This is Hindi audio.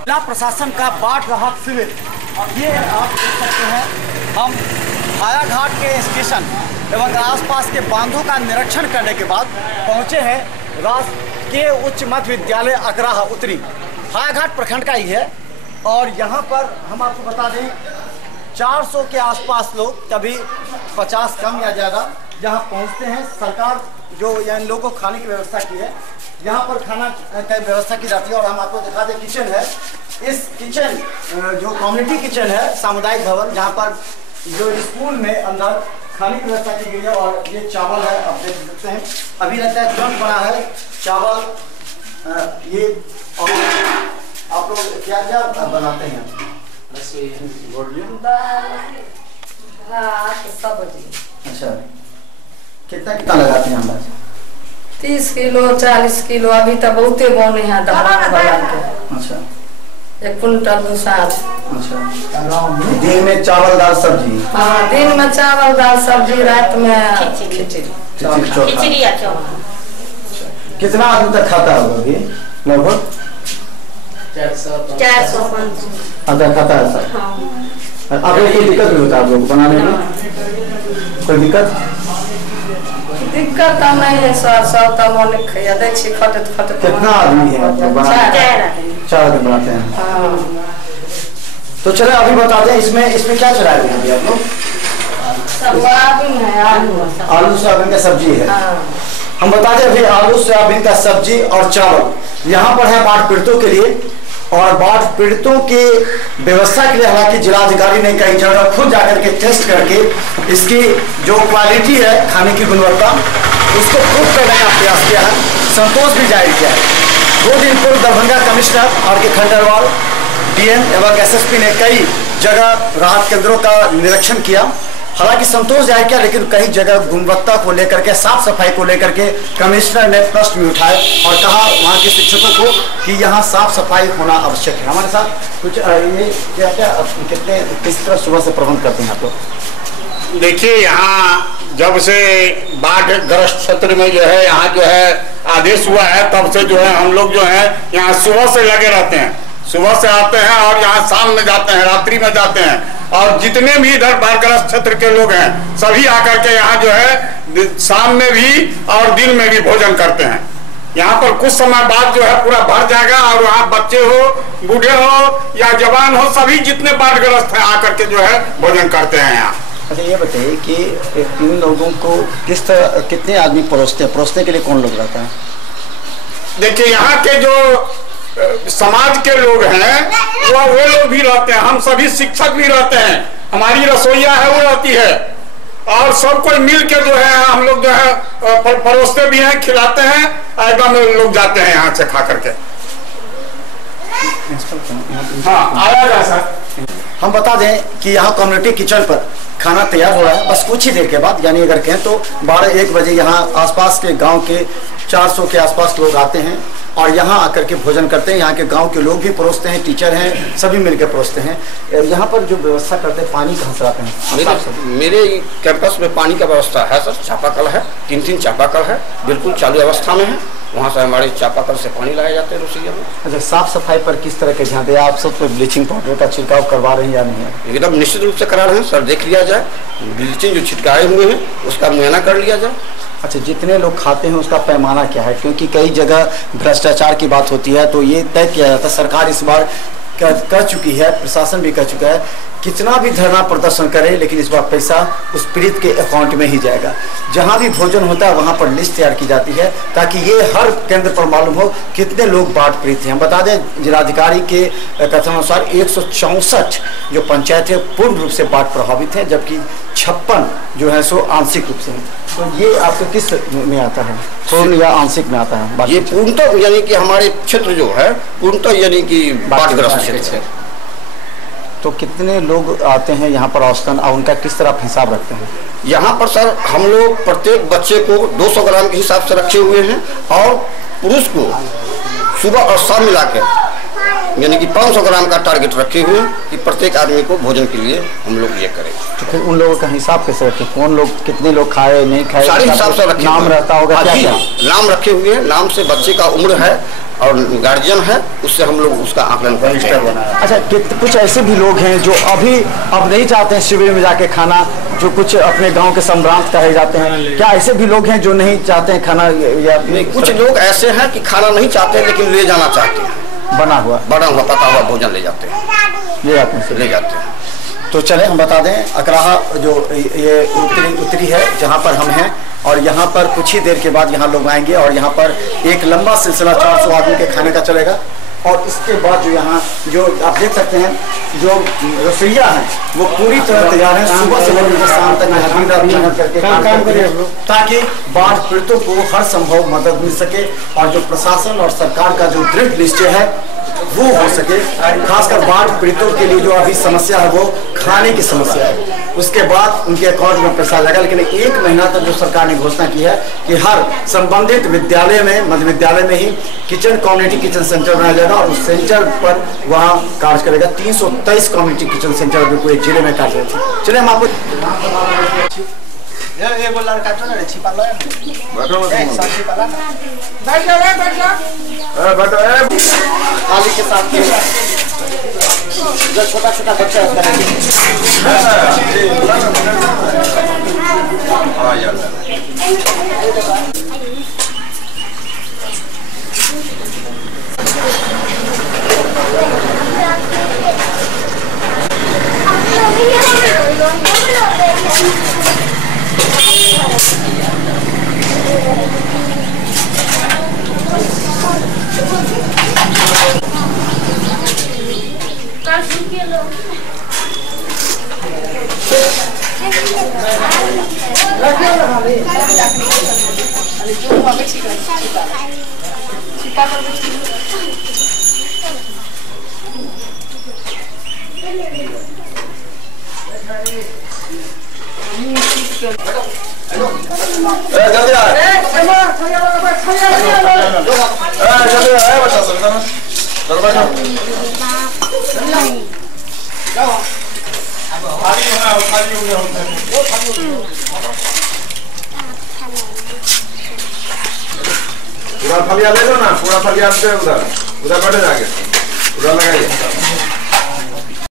जिला प्रशासन का बाढ़ राहत शिविर, और ये आप देख सकते हैं हम हायाघाट के स्टेशन एवं आसपास के बांधों का निरीक्षण करने के बाद पहुंचे हैं राजकीय उच्च मध्य विद्यालय अकराहा उत्तरी, हायाघाट प्रखंड का ही है। और यहाँ पर हम आपको बता दें 400 के आसपास लोग, कभी 50 कम या ज़्यादा यहाँ पहुँचते हैं। सरकार जो इन लोगों को खाने की व्यवस्था की है, यहाँ पर खाना की व्यवस्था की जाती है। और हम आपको दिखा दें किचन है, इस किचन जो कम्युनिटी किचन है, सामुदायिक भवन, जहाँ पर जो स्कूल में अंदर खाने की व्यवस्था की गई है। और ये चावल है, आप देख सकते हैं, अभी रहता है तुरंत बना है चावल। ये और आप लोग क्या क्या बनाते हैं? अच्छा, कितना कितना लगाते हैं अंदाज? 30 किलो 40 किलो, अभी तो बहुते बने हैं के। अच्छा, 1 कुंटल दूसाज। अच्छा, दिन में चावल दाल सब्जी? हाँ, दिन में चावल दाल सब्जी, रात में खिचड़ी। कितना आदमी तक खाता होगा ये? लगभग 400-500 अंदर खाता है सर। हाँ। आप लोग कोई दिक्कत नहीं होता आप लोग बनाने में? कोई दिक्कत तो नहीं है सर, सब तो मन खिया दे छी खटत खटत। कितना आदमी है आप लोग बनाते हैं? 4 आदमी बनाते हैं। हाँ। तो चले अभी बताते हैं इसमें क्या चलाए हुए हैं आप लोग? सोयाबीन है, आलू सोयाबीन का सब्जी है। हाँ। हम बता दें अभी आलू सोयाबीन का सब्जी और चावल यहाँ पर है बाढ़ पीड़ितों के लिए। और बाढ़ पीड़ितों की व्यवस्था के लिए हालांकि जिलाधिकारी ने कई जगह खुद जाकर के टेस्ट करके इसकी जो क्वालिटी है, खाने की गुणवत्ता, उसको प्रूव करने का प्रयास किया है, संतोष भी जाहिर किया है। 2 दिन पूर्व Darbhanga commissioner R.K. Khandelwal, DM एवं SSP ने कई जगह राहत केंद्रों का निरीक्षण किया। हालांकि संतोष जाहिर किया, लेकिन कई जगह गुणवत्ता को लेकर के, साफ सफाई को लेकर के कमिश्नर ने प्रश्न भी उठाए और कहा वहाँ के शिक्षकों को कि यहाँ साफ सफाई होना आवश्यक है। हमारे साथ कुछ ये क्या क्या कितने किस तरह सुबह से प्रबंध करते हैं आप लोग? देखिए, यहाँ जब से बाढ़ ग्रस्त क्षेत्र में जो है, यहाँ जो है आदेश हुआ है, तब से जो है हम लोग जो है यहाँ सुबह से लगे रहते हैं। सुबह से आते हैं और यहाँ शाम में जाते हैं, रात्रि में जाते हैं। और जितने भी इधर बाढ़ग्रस्त क्षेत्र के लोग हैं, सभी आकर के यहाँ जो है शाम में भी और दिन में भी भोजन करते हैं। यहाँ पर कुछ समय बाद जो है पूरा भर जाएगा और वहाँ बच्चे हो, बूढ़े हो या जवान हो, सभी जितने बाढ़ग्रस्त हैं आकर के जो है भोजन करते हैं यहाँ। अच्छा, ये बताइए कि इन लोगों को किस तरह, कितने आदमी परोसते हैं? परोसने के लिए कौन लोग रहता है? देखिए, यहाँ के जो समाज के लोग हैं वो लोग भी रहते हैं, हम सभी शिक्षक भी रहते हैं, हमारी रसोईया है वो रहती है, और सब कोई मिल के जो है हम लोग जो है परोसते भी हैं, खिलाते हैं, एकदम लोग जाते हैं यहाँ से खा करके। हाँ, आया जा सर। हम बता दें कि यहाँ कम्युनिटी किचन पर खाना तैयार हो रहा है, बस कुछ ही देर के बाद, यानी अगर कहें तो 12-1 बजे यहाँ आसपास के गांव के 400 के आसपास लोग आते हैं और यहाँ आकर के भोजन करते हैं। यहाँ के गांव के लोग भी परोसते हैं, टीचर हैं, सभी मिलकर परोसते हैं। यहाँ पर जो व्यवस्था करते हैं, पानी कहाँ से आते हैं? मेरे कैंपस में पानी का व्यवस्था है सर, चापाकल है, 3 चापाकल है, बिल्कुल चालू अवस्था में है। वहाँ से हमारे चापाकल से पानी लाए जाते हैं रसोईया में। अच्छा, साफ सफाई पर किस तरह के ध्यान दें आप? सब तो ब्लीचिंग पाउडर का छिड़काव करवा रहे हैं या नहीं है? एकदम निश्चित रूप से करा रहे हैं सर, देख लिया जाए, ब्लीचिंग जो छिड़काए हुए हैं उसका मुआयना कर लिया जाए। अच्छा, जितने लोग खाते हैं उसका पैमाना क्या है? क्योंकि कई जगह भ्रष्टाचार की बात होती है, तो ये तय किया जाता है। सरकार इस बार कर चुकी है, प्रशासन भी कर चुका है, कितना भी धरना प्रदर्शन करे लेकिन इस बार पैसा उस पीड़ित के अकाउंट में ही जाएगा। जहां भी भोजन होता है वहां पर लिस्ट तैयार की जाती है ताकि ये हर केंद्र पर मालूम हो कितने लोग बाढ़ पीड़ित हैं। हम बता दें जिलाधिकारी के कथनानुसार 164 जो पंचायत है पूर्ण रूप से बाढ़ प्रभावित है, जबकि 56 जो है सो आंशिक रूप से है। तो ये आपको किस में आता है, पूर्ण या आंशिक में आता है? ये पूर्णतः यानी कि हमारे क्षेत्र जो है पूर्णतः यानी कि बाढ़ग्रस्त क्षेत्र है। तो कितने लोग आते हैं यहाँ पर औसतन और उनका किस तरह हिसाब रखते हैं? यहाँ पर सर हम लोग प्रत्येक बच्चे को 200 ग्राम के हिसाब से रखे हुए हैं और पुरुष को सुबह और शाम मिला के यानी कि 500 ग्राम का टारगेट रखे हुए हैं कि प्रत्येक आदमी को भोजन के लिए हम लोग ये करें। तो फिर उन लोगों का हिसाब कैसे रखें, कौन लोग कितने लोग खाए नहीं खाए, सारे हिसाब से रखे नाम रहता होगा क्या क्या? नाम रखे हुए हैं, नाम से बच्चे का उम्र है और गार्जियन है, उससे हम लोग उसका आकलन करते हैं। अच्छा, कुछ ऐसे भी लोग हैं जो अब नहीं चाहते हैं शिविर में जाके खाना, जो कुछ अपने गांव के सम्रांत कहे जाते हैं, क्या ऐसे भी लोग हैं जो नहीं चाहते हैं खाना? या कुछ लोग ऐसे हैं कि खाना नहीं चाहते लेकिन ले जाना चाहते हैं, बना हुआ पका हुआ भोजन ले जाते हैं, ले जाते हैं। तो चले हम बता दें, अकराहा जो ये उत्तरी है जहाँ पर हम हैं, और यहाँ पर कुछ ही देर के बाद यहाँ लोग आएंगे और यहाँ पर एक लंबा सिलसिला 400 आदमी के खाने का चलेगा। और इसके बाद जो यहाँ जो आप देख सकते हैं जो रसोइया हैं वो पूरी तरह तैयार हैं, सुबह से लेकर शाम तक मेहनत करके काम करें ताकि बाढ़ पीड़ितों को हर संभव मदद मिल सके और जो प्रशासन और सरकार का जो दृढ़ निश्चय है वो हो सके। खासकर बाढ़ पीड़ितों के लिए जो अभी समस्या है वो खाने की समस्या है, उसके बाद उनके अकाउंट में पैसा लगेगा। लेकिन 1 महीना तक जो सरकार ने घोषणा की है कि हर संबंधित विद्यालय में, मध्य विद्यालय में ही किचन कम्युनिटी किचन सेंटर बनाया जाएगा और उस सेंटर पर वहाँ कार्य करेगा। 323 कम्युनिटी किचन सेंटर अभी पूरे जिले में कार्य करेंगे। चलिए हम आपको थाली के साथ जो छोटा छोटा बच्चा पूरा फलिया ले लो ना, पूरा फलिया उधर बैठे जाके पूरा लगाइए।